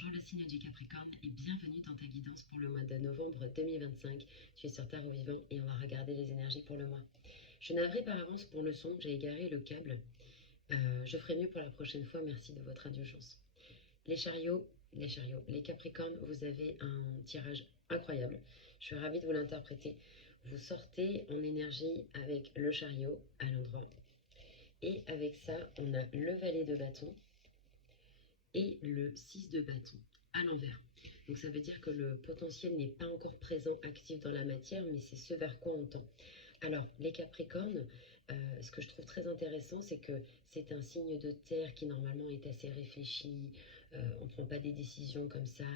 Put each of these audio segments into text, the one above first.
Bonjour le signe du Capricorne et bienvenue dans ta guidance pour le mois de novembre 2025. Tu es sur Tarot Vivant et on va regarder les énergies pour le mois. Je suis navrée par avance pour le son, j'ai égaré le câble. Je ferai mieux pour la prochaine fois, merci de votre indulgence. Les Capricornes, vous avez un tirage incroyable. Je suis ravie de vous l'interpréter. Vous sortez en énergie avec le chariot à l'endroit. Et avec ça, on a le valet de bâton et le 6 de bâton à l'envers. Donc ça veut dire que le potentiel n'est pas encore présent, actif dans la matière, mais c'est ce vers quoi on tend. Alors, les Capricornes, ce que je trouve très intéressant, c'est que c'est un signe de terre qui normalement est assez réfléchi, on ne prend pas des décisions comme ça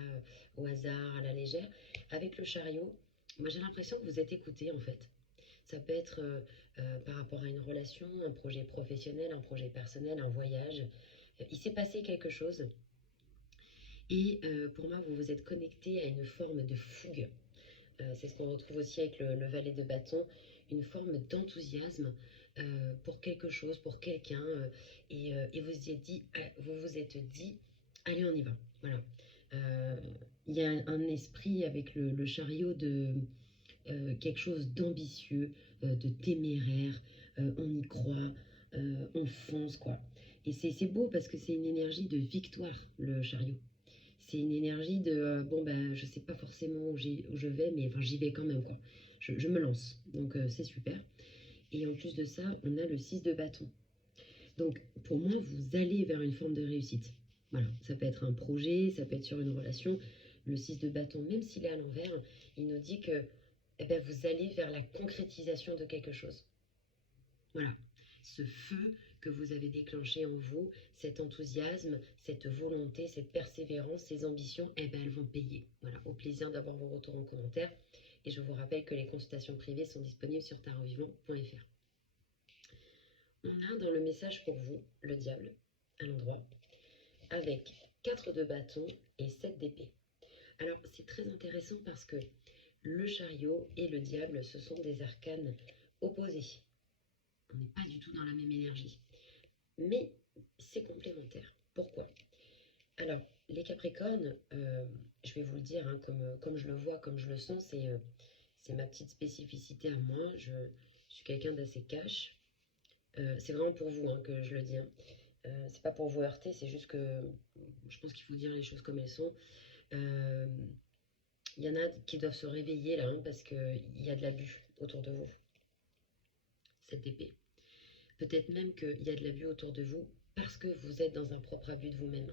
au hasard, à la légère. Avec le chariot, moi j'ai l'impression que vous êtes écouté en fait. Ça peut être par rapport à une relation, un projet professionnel, un projet personnel, un voyage. Il s'est passé quelque chose et pour moi, vous vous êtes connecté à une forme de fougue. C'est ce qu'on retrouve aussi avec le valet de bâton, une forme d'enthousiasme pour quelque chose, pour quelqu'un. Et vous vous êtes dit, allez, on y va. Voilà. Il y a un esprit avec le chariot de quelque chose d'ambitieux, de téméraire. On y croit, on fonce, quoi. Et c'est beau parce que c'est une énergie de victoire, le chariot. C'est une énergie de, bon, ben, je sais pas forcément où je vais, mais enfin, j'y vais quand même, quoi. Je me lance, donc c'est super. Et en plus de ça, on a le 6 de bâton. Donc, pour moi, vous allez vers une forme de réussite. Voilà, ça peut être un projet, ça peut être sur une relation. Le 6 de bâton, même s'il est à l'envers, il nous dit que eh ben, vous allez vers la concrétisation de quelque chose. Voilà, ce feu que vous avez déclenché en vous, cet enthousiasme, cette volonté, cette persévérance, ces ambitions, eh ben, elles vont payer. Voilà, au plaisir d'avoir vos retours en commentaire. Et je vous rappelle que les consultations privées sont disponibles sur tarotvivant.fr. On a dans le message pour vous le diable à l'endroit avec 4 de bâton et 7 d'épée. Alors c'est très intéressant parce que le chariot et le diable, ce sont des arcanes opposés. On n'est pas du tout dans la même énergie. Mais c'est complémentaire. Pourquoi? Alors, les Capricornes, je vais vous le dire, hein, comme je le vois, comme je le sens, c'est ma petite spécificité à moi. Je suis quelqu'un d'assez cash. C'est vraiment pour vous hein, que je le dis. Hein. C'est pas pour vous heurter, c'est juste que je pense qu'il faut dire les choses comme elles sont. Il y en a qui doivent se réveiller là, hein, parce qu'il y a de l'abus autour de vous. Cette épée. Peut-être même qu'il y a de l'abus autour de vous parce que vous êtes dans un propre abus de vous-même.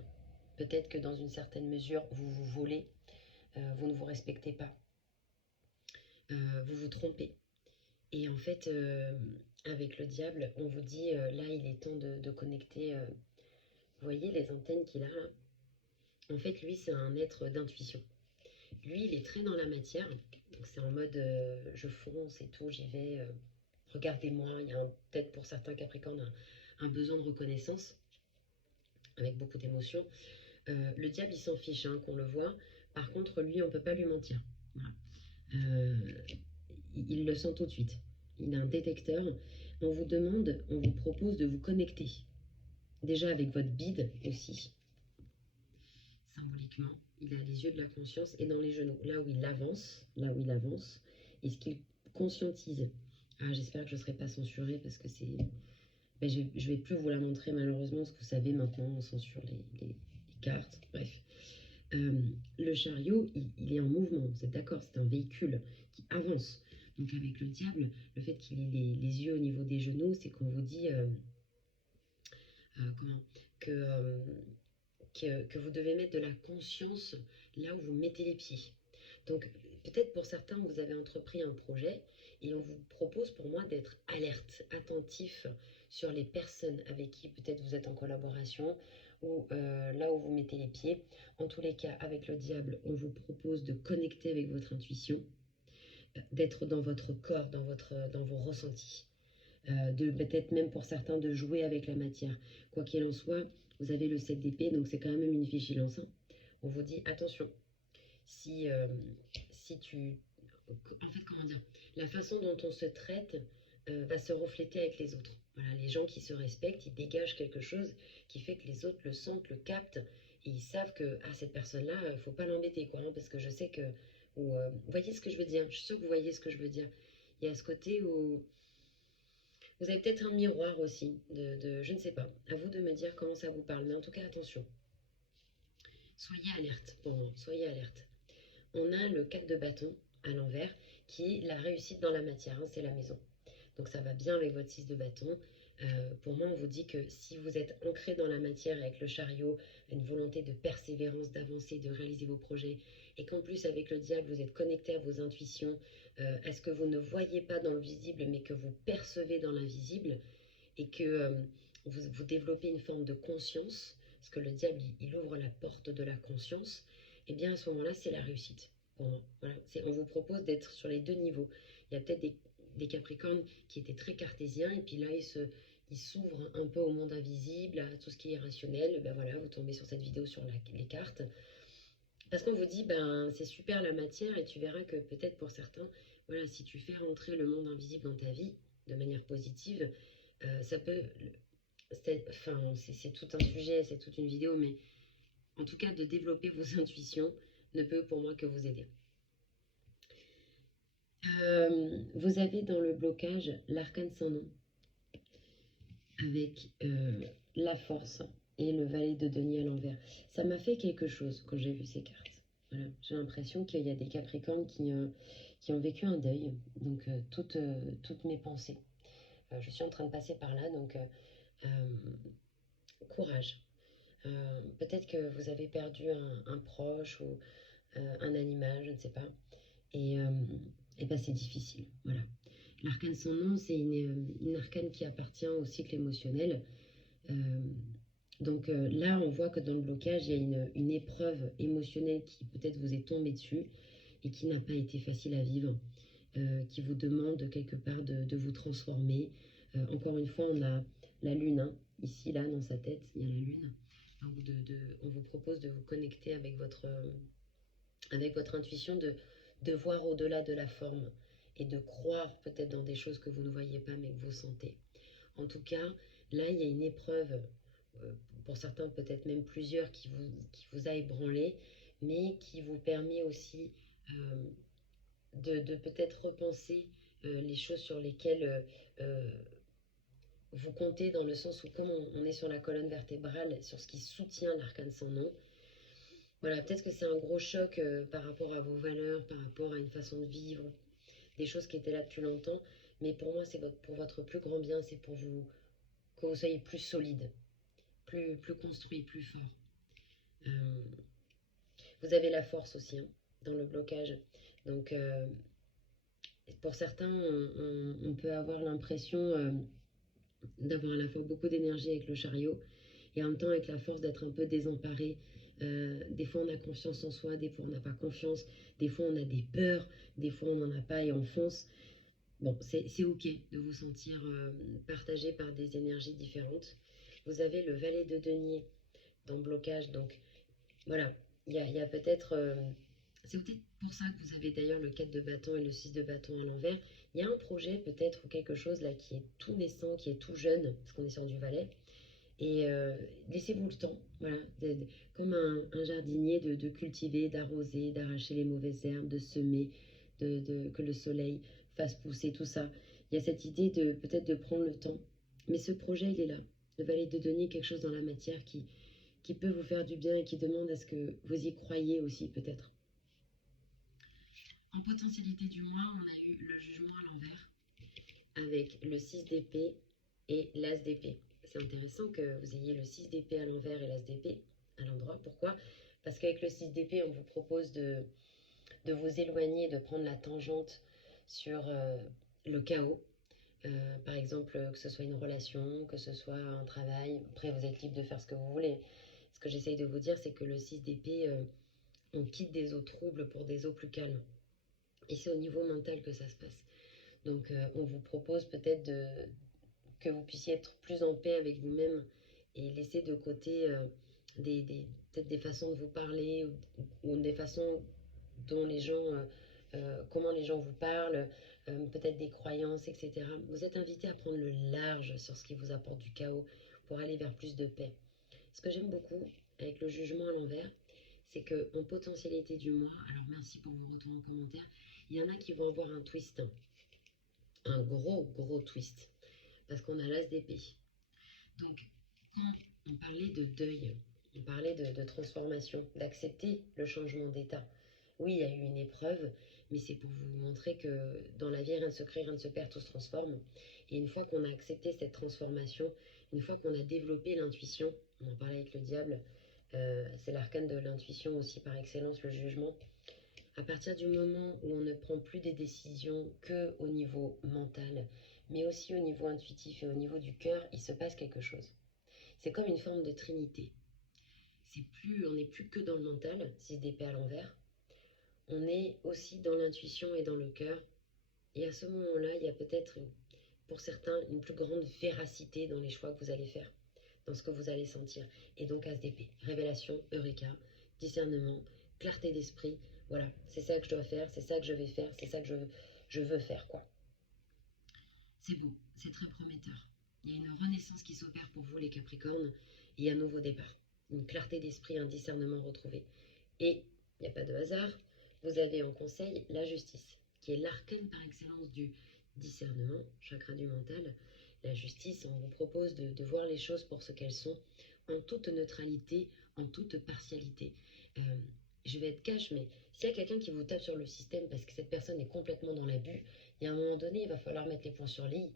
Peut-être que dans une certaine mesure, vous vous volez, vous ne vous respectez pas, vous vous trompez. Et en fait, avec le diable, on vous dit, là, il est temps de connecter, vous voyez les antennes qu'il a là. En fait, lui, c'est un être d'intuition. Lui, il est très dans la matière, donc c'est en mode, je fonce et tout, j'y vais, regardez-moi. Il y a peut-être pour certains Capricornes un besoin de reconnaissance, avec beaucoup d'émotions. Le diable, il s'en fiche, hein, qu'on le voit. Par contre, lui, on ne peut pas lui mentir. Voilà. Il le sent tout de suite. Il a un détecteur. On vous propose de vous connecter. Déjà avec votre bide aussi. Symboliquement, il a les yeux de la conscience et dans les genoux. Là où il avance, et ce qu'il conscientise. Ah, j'espère que je ne serai pas censurée parce que c'est... Ben, je ne vais plus vous la montrer malheureusement, parce que vous savez, maintenant, on censure les cartes. Bref. Le chariot, il est en mouvement, vous êtes d'accord, c'est un véhicule qui avance. Donc avec le diable, le fait qu'il ait les yeux au niveau des genoux, c'est qu'on vous dit que vous devez mettre de la conscience là où vous mettez les pieds. Donc peut-être pour certains, vous avez entrepris un projet et on vous propose pour moi d'être alerte, attentif sur les personnes avec qui peut-être vous êtes en collaboration ou là où vous mettez les pieds. En tous les cas, avec le diable, on vous propose de connecter avec votre intuition, d'être dans votre corps, dans vos ressentis. De peut-être même pour certains de jouer avec la matière. Quoi qu'il en soit, vous avez le 7 d'épée, donc c'est quand même une vigilance. Hein. On vous dit, attention, si tu... En fait, comment dire, la façon dont on se traite va se refléter avec les autres. Voilà, les gens qui se respectent, ils dégagent quelque chose qui fait que les autres le sentent, le captent Et ils savent que cette personne-là, il ne faut pas l'embêter, quoi, hein, parce que je sais que... vous voyez ce que je veux dire? Je suis sûre que vous voyez ce que je veux dire. Il y a ce côté où vous avez peut-être un miroir aussi, je ne sais pas. À vous de me dire comment ça vous parle. Mais en tout cas, attention. Soyez alerte pour moi, soyez alerte. On a le 4 de bâton à l'envers qui est la réussite dans la matière, hein, c'est la maison. Donc ça va bien avec votre 6 de bâton. Pour moi, on vous dit que si vous êtes ancré dans la matière avec le chariot, une volonté de persévérance, d'avancer, de réaliser vos projets, et qu'en plus avec le diable, vous êtes connecté à vos intuitions, à ce que vous ne voyez pas dans le visible, mais que vous percevez dans l'invisible, et que vous développez une forme de conscience, parce que le diable, il ouvre la porte de la conscience, et bien à ce moment-là, c'est la réussite pour moi. Voilà. On vous propose d'être sur les deux niveaux. Il y a peut-être des Capricornes qui étaient très cartésiens, et puis là, ils s'ouvrent un peu au monde invisible, à tout ce qui est irrationnel. Ben voilà, vous tombez sur cette vidéo sur les cartes. Parce qu'on vous dit, ben c'est super la matière, et tu verras que peut-être pour certains, voilà, si tu fais rentrer le monde invisible dans ta vie de manière positive, ça peut... Enfin, c'est tout un sujet, c'est toute une vidéo, mais en tout cas, de développer vos intuitions ne peut pour moi que vous aider. Vous avez dans le blocage l'arcane sans nom, avec la force et le valet de denier à l'envers. Ça m'a fait quelque chose quand j'ai vu ces cartes. Voilà. J'ai l'impression qu'il y a des Capricornes qui ont vécu un deuil, donc toutes mes pensées. Je suis en train de passer par là, donc courage. Peut-être que vous avez perdu un proche ou un animal, je ne sais pas. Et ben c'est difficile, voilà. L'arcane sans nom, c'est une arcane qui appartient au cycle émotionnel. Donc là, on voit que dans le blocage, il y a une épreuve émotionnelle qui peut-être vous est tombée dessus et qui n'a pas été facile à vivre, qui vous demande quelque part de vous transformer. Encore une fois, on a la lune, hein, ici, là, dans sa tête, il y a la lune. Donc on vous propose de vous connecter avec votre intuition, de voir au-delà de la forme et de croire peut-être dans des choses que vous ne voyez pas mais que vous sentez. En tout cas, là, il y a une épreuve, pour certains peut-être même plusieurs, qui vous a ébranlé, mais qui vous permet aussi de peut-être repenser les choses sur lesquelles vous comptez, dans le sens où comme on est sur la colonne vertébrale, sur ce qui soutient l'arcane sans nom, voilà, peut-être que c'est un gros choc par rapport à vos valeurs, par rapport à une façon de vivre, des choses qui étaient là depuis longtemps. Mais pour moi, c'est pour votre plus grand bien, c'est pour vous, que vous soyez plus solide, plus construit, plus fort. Vous avez la force aussi, hein, dans le blocage. Donc, pour certains, on peut avoir l'impression d'avoir à la fois beaucoup d'énergie avec le chariot et en même temps avec la force d'être un peu désemparé. Des fois on a confiance en soi, des fois on n'a pas confiance, des fois on a des peurs, des fois on n'en a pas et on fonce. Bon, c'est ok de vous sentir partagé par des énergies différentes. Vous avez le valet de denier dans le blocage, donc voilà, il y a peut-être... c'est peut-être pour ça que vous avez d'ailleurs le 4 de bâton et le 6 de bâton à l'envers. Il y a un projet peut-être ou quelque chose là qui est tout naissant, qui est tout jeune, parce qu'on est sur du valet. Et laissez-vous le temps, voilà, comme un jardinier, de cultiver, d'arroser, d'arracher les mauvaises herbes, de semer, que le soleil fasse pousser tout ça. Il y a cette idée de peut-être de prendre le temps. Mais ce projet, il est là. Le valet de denier, quelque chose dans la matière qui peut vous faire du bien et qui demande à ce que vous y croyez aussi peut-être. En potentialité du mois, on a eu le jugement à l'envers avec le 6 d'épée et l'as d'épée. C'est intéressant que vous ayez le 6 d'épée à l'envers et l'as d'épée à l'endroit. Pourquoi? Parce qu'avec le 6 d'épée, on vous propose de vous éloigner, de prendre la tangente sur le chaos. Par exemple, que ce soit une relation, que ce soit un travail. Après, vous êtes libre de faire ce que vous voulez. Ce que j'essaye de vous dire, c'est que le 6 d'épée, on quitte des eaux troubles pour des eaux plus calmes. Et c'est au niveau mental que ça se passe. Donc, on vous propose peut-être que vous puissiez être plus en paix avec vous-même et laisser de côté peut-être des façons de vous parler ou des façons dont les gens, comment les gens vous parlent, peut-être des croyances, etc. Vous êtes invité à prendre le large sur ce qui vous apporte du chaos pour aller vers plus de paix. Ce que j'aime beaucoup, avec le jugement à l'envers, c'est qu'en potentialité du mois, alors merci pour vos retours en commentaire, il y en a qui vont avoir un twist, un gros twist, parce qu'on a l'as d'épée. Donc, quand on parlait de deuil, on parlait de transformation, d'accepter le changement d'état. Oui, il y a eu une épreuve, mais c'est pour vous montrer que dans la vie, rien ne se crée, rien ne se perd, tout se transforme. Et une fois qu'on a accepté cette transformation, une fois qu'on a développé l'intuition, on en parlait avec le diable, c'est l'arcane de l'intuition aussi par excellence, le jugement. À partir du moment où on ne prend plus des décisions que au niveau mental, mais aussi au niveau intuitif et au niveau du cœur, il se passe quelque chose. C'est comme une forme de trinité. On n'est plus que dans le mental, 6 d'épée à l'envers. On est aussi dans l'intuition et dans le cœur. Et à ce moment-là, il y a peut-être, pour certains, une plus grande véracité dans les choix que vous allez faire, dans ce que vous allez sentir. Et donc, as d'épée, révélation, eureka, discernement, clarté d'esprit. Voilà, c'est ça que je dois faire, c'est ça que je vais faire, c'est ça que je veux faire, quoi. C'est beau, c'est très prometteur. Il y a une renaissance qui s'opère pour vous, les Capricornes, et un nouveau départ. Une clarté d'esprit, un discernement retrouvé. Et il n'y a pas de hasard, vous avez en conseil la justice, qui est l'arcane par excellence du discernement, chakra du mental. La justice, on vous propose de voir les choses pour ce qu'elles sont, en toute neutralité, en toute partialité. Je vais être cash, mais s'il y a quelqu'un qui vous tape sur le système parce que cette personne est complètement dans l'abus, il y a un moment donné, il va falloir mettre les points sur les i.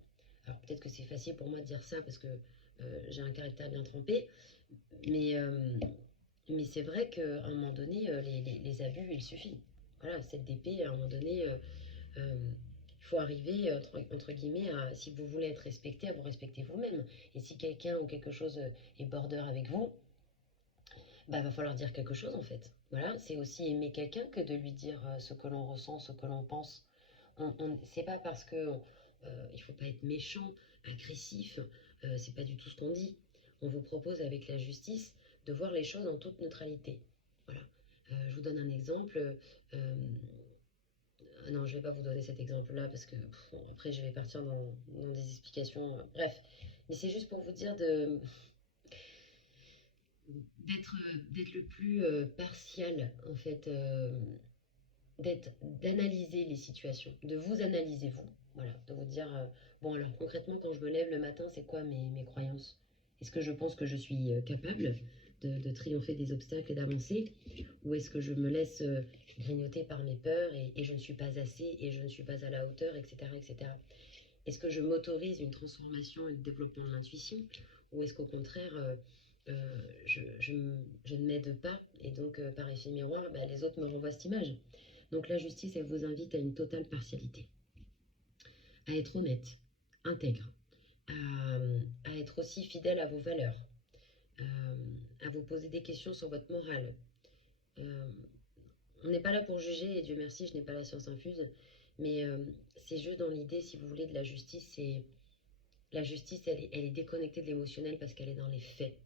Alors peut-être que c'est facile pour moi de dire ça parce que j'ai un caractère bien trempé, mais, c'est vrai qu'à un moment donné, les abus, il suffit. Voilà, cette DP, à un moment donné, il faut arriver, entre guillemets, si vous voulez être respecté, à vous respecter vous-même. Et si quelqu'un ou quelque chose est border avec vous, bah, va falloir dire quelque chose en fait. Voilà, c'est aussi aimer quelqu'un que de lui dire ce que l'on ressent, ce que l'on pense. C'est pas parce que il faut pas être méchant, agressif, c'est pas du tout ce qu'on dit. On vous propose avec la justice de voir les choses en toute neutralité. Voilà. Je vous donne un exemple. Non, je vais pas vous donner cet exemple-là parce que bon, après je vais partir dans des explications. Bref, mais c'est juste pour vous dire d'être le plus partial en fait, d'analyser les situations, de vous analyser vous, voilà, de vous dire bon alors concrètement quand je me lève le matin c'est quoi mes croyances, est-ce que je pense que je suis capable de triompher des obstacles et d'avancer, ou est-ce que je me laisse grignoter par mes peurs et je ne suis pas assez et je ne suis pas à la hauteur, etc., etc. Est-ce que je m'autorise une transformation et le développement de l'intuition, ou est-ce qu'au contraire je ne m'aide pas et donc par effet miroir bah, les autres me renvoient cette image. Donc la justice, elle vous invite à une totale partialité, à être honnête, intègre, à être aussi fidèle à vos valeurs, à vous poser des questions sur votre morale. Euh, on n'est pas là pour juger, et Dieu merci, je n'ai pas la science infuse, mais c'est juste dans l'idée, si vous voulez, de la justice. La justice, elle est déconnectée de l'émotionnel parce qu'elle est dans les faits,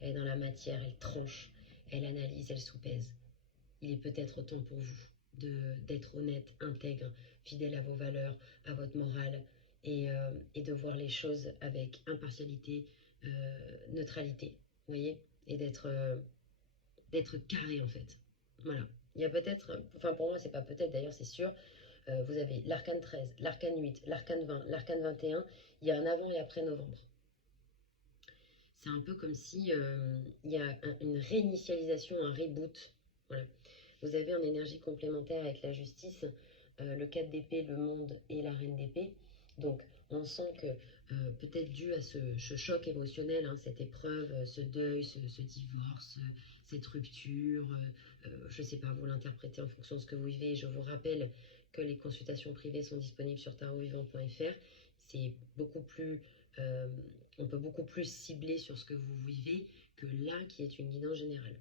elle est dans la matière, elle tranche, elle analyse, elle soupèse. Il est peut-être temps pour vous d'être honnête, intègre, fidèle à vos valeurs, à votre morale, et de voir les choses avec impartialité, neutralité, vous voyez, et d'être carré en fait. Voilà. Il y a peut-être, enfin pour moi c'est pas peut-être d'ailleurs c'est sûr, vous avez l'arcane 13, l'arcane 8, l'arcane 20, l'arcane 21, il y a un avant et après novembre. C'est un peu comme si il y a une réinitialisation, un reboot. Voilà. Vous avez en énergie complémentaire avec la justice, le 4 d'épée, le monde et la reine d'épée. Donc on sent que peut-être dû à ce choc émotionnel, hein, cette épreuve, ce deuil, ce divorce, cette rupture, je ne sais pas, vous l'interprétez en fonction de ce que vous vivez. Je vous rappelle que les consultations privées sont disponibles sur tarotvivant.fr. C'est beaucoup plus, euh, on peut beaucoup plus cibler sur ce que vous vivez que là qui est une guidance générale.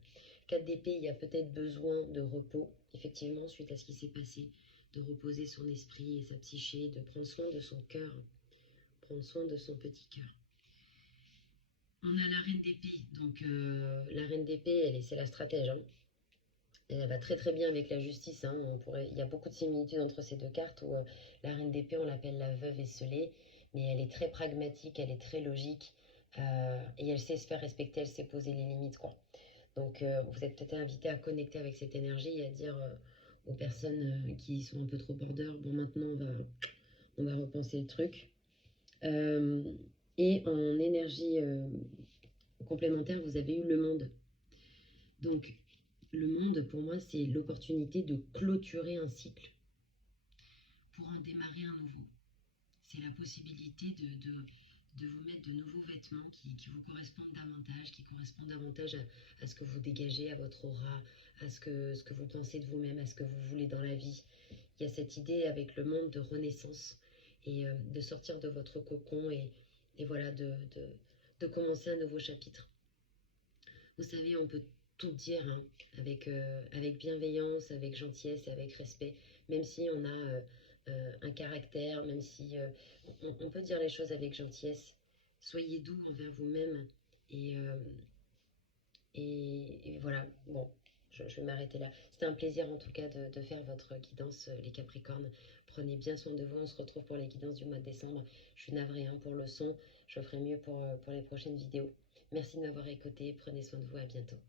4 d'épée, il y a peut-être besoin de repos, effectivement, suite à ce qui s'est passé, de reposer son esprit et sa psyché, de prendre soin de son cœur, prendre soin de son petit cœur. On a la reine d'épée, donc la reine d'épée, c'est la stratège, hein. Elle va très très bien avec la justice, hein. Il y a beaucoup de similitudes entre ces deux cartes où la reine d'épée, on l'appelle la veuve esselée, mais elle est très pragmatique, elle est très logique, et elle sait se faire respecter, elle sait poser les limites, quoi. Donc, vous êtes peut-être invité à connecter avec cette énergie et à dire aux personnes qui sont un peu trop border, bon, maintenant, on va repenser le truc. Euh, et en énergie complémentaire, vous avez eu le monde. Donc, le monde, pour moi, c'est l'opportunité de clôturer un cycle pour en démarrer un nouveau. C'est la possibilité de vous mettre de nouveaux vêtements qui vous correspondent davantage, qui correspondent davantage à ce que vous dégagez, à votre aura, à ce que vous pensez de vous-même, à ce que vous voulez dans la vie. Il y a cette idée avec le monde de renaissance et de sortir de votre cocon et voilà, de commencer un nouveau chapitre. Vous savez, on peut tout dire hein, avec bienveillance, avec gentillesse et avec respect, même si on a un caractère, même si on peut dire les choses avec gentillesse. Soyez doux envers vous-même et, euh, et voilà, bon, je vais m'arrêter là. C'était un plaisir en tout cas de faire votre guidance, les Capricornes. Prenez bien soin de vous, on se retrouve pour les guidances du mois de décembre. Je suis navrée hein, pour le son, je ferai mieux pour les prochaines vidéos. Merci de m'avoir écouté, prenez soin de vous, à bientôt.